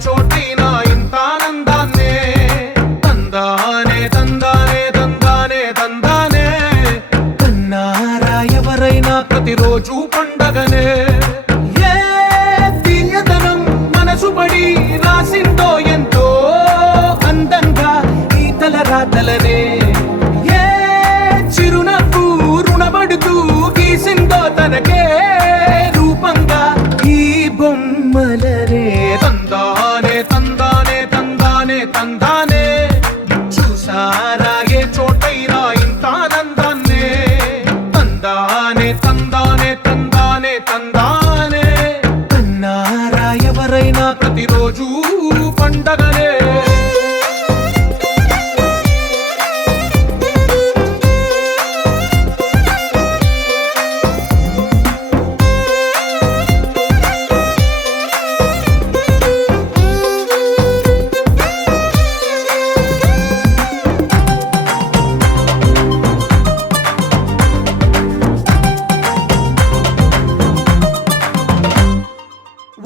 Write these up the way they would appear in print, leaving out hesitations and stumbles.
చోటైనా ఇంత ఆనందాన్నే తందానే తందానే తందానే తందానే కన్నారా ఎవరైనా ప్రతిరోజు పండగనే ఏ తీయదనం మనసు పడి రాసిందో ఎంతో అందంగా ఈ తలరాతలనే ఏ చిరునవ్వు రుణపడుతూ గీసిందో తనకే రూపంగా ఈ బొమ్మలనే తందానే తందానే తందానే తందానే చూసారా ఏ చోటైనా ఇంత ఆనందాన్నే తందానే తందానే తందానే తందానే కన్నారా ఎవరైనా ప్రతిరోజు పండగనే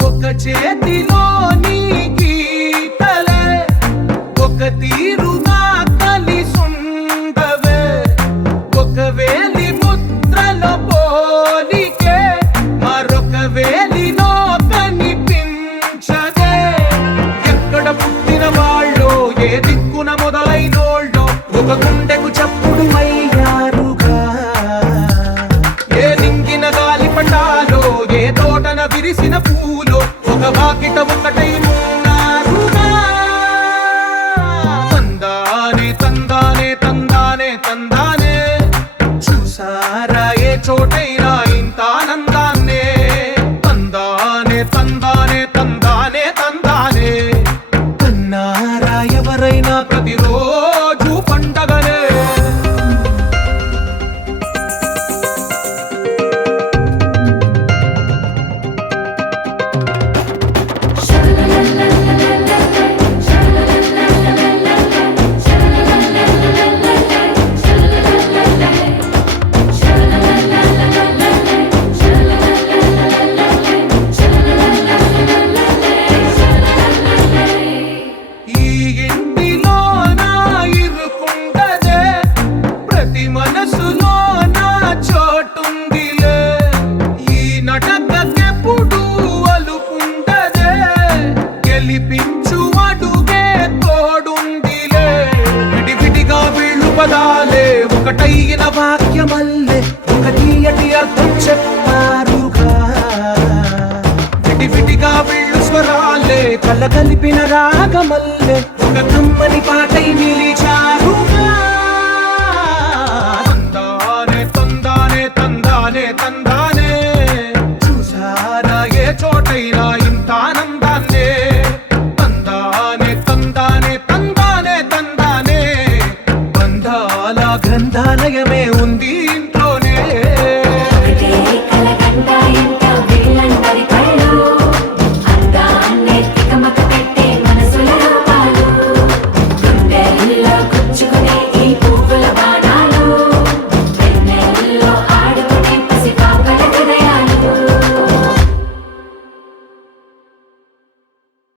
ఒక చేతిలోని గీతలే ఒక తీరుగా కలిసుండవే ఒక వేలి ముద్రల పోలికే మరొక వేలిలో కనిపించదే ఎక్కడ పుట్టిన వాళ్ళో ఏ దిక్కున మొదలైనోళ్ళో ఒక గుండెకు చప్పుడు అయ్యారుగా ఏ నింగిన గాలి పటాలో ఏ తోటన విరిసిన పూలో ఒక వాకిట ఒకటై ఉన్నారుగా తందానే తందానే తందానే తందానే చూసారా ఏ చోటైనా ఇంత ఆనందాన్నే తందానే తందానే తందానే తందానే కన్నారా ఎవరైనా ప్రతిరోజు పండగనే ఈ ఇంటిలో నా ఇరుకుండదే ప్రతి మనసులో నా చోటుందిలే ఈ నటకెప్పుడు అలుకుండదే గెలిపించు అడుగే తోడుందిలే విడివిడిగా వీళ్ళు పదాలే ఒకటైన వాక్యమల్లే ఒక తీయటి అర్థం చెప్పారుగా విడివిడిగా వీళ్ళు స్వరాలే కలగలిపిన రాగమల్లే